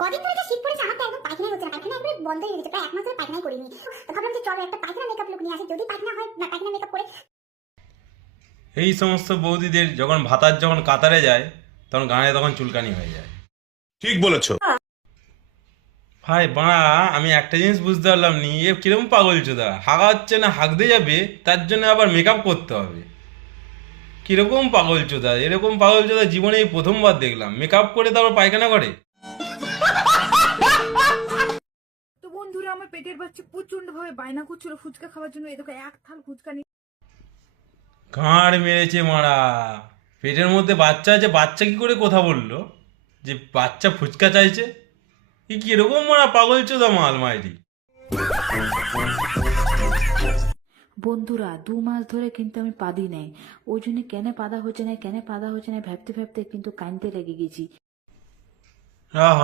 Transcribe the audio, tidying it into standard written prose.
কদিন ধরে যে শীত পড়েছে আমার তো একদম পায়খানা হচ্ছে না, পায়খানা একবার বন্ধই হয়ে গেছে, প্রায় 1 মাস ধরে পায়খানাই করিনি। তো ভাবলাম যে চলো একটা পায়খানা মেকআপ লুক নিয়ে আসি, যদি পায়খানা হয় না পায়খানা মেকআপ করে। এই সমস্ত বৌদিদের যখন ভাতার যখন কাতারে যায় তখন গানে তখন চুলকানি হয়ে যায়। ঠিক বলেছো। ভাই বাড়া, আমি একটা জিনিস বুঝতে পারলাম নি, এ কিরকম পাগল চোদা, হাগা হচ্ছে না হাগতে যাবে তার জন্য আবার মেকআপ করতে হবে। কিরকম পাগল চোদা, এরকম পাগল চোদা জীবনে এই প্রথমবার দেখলাম, মেকআপ করে তারপর পায়খানা করে। তো বন্ধুরা, আমার পেটের বাচ্চা প্রচন্ড ভাবে বায়না করছিল ফুচকা খাওয়ার জন্য। এই দেখো, এক থাল ফুচকা নিয়ে। গাঁড় মেরেছে মারা, পেটের মধ্যে বাচ্চা আছে, বাচ্চা কি করে কথা বললো যে বাচ্চা ফুচকা চাইছে? কি কিরকম মারা পাগল চোদা মাল মাইরি। বন্ধুরা, 2 মাস ধরে কিন্তু আমি পাদি নাই। ওই জন্য কেন পাদা হচ্ছে না ভাবতে ভাবতে কিন্তু কানতে লেগে গেছি।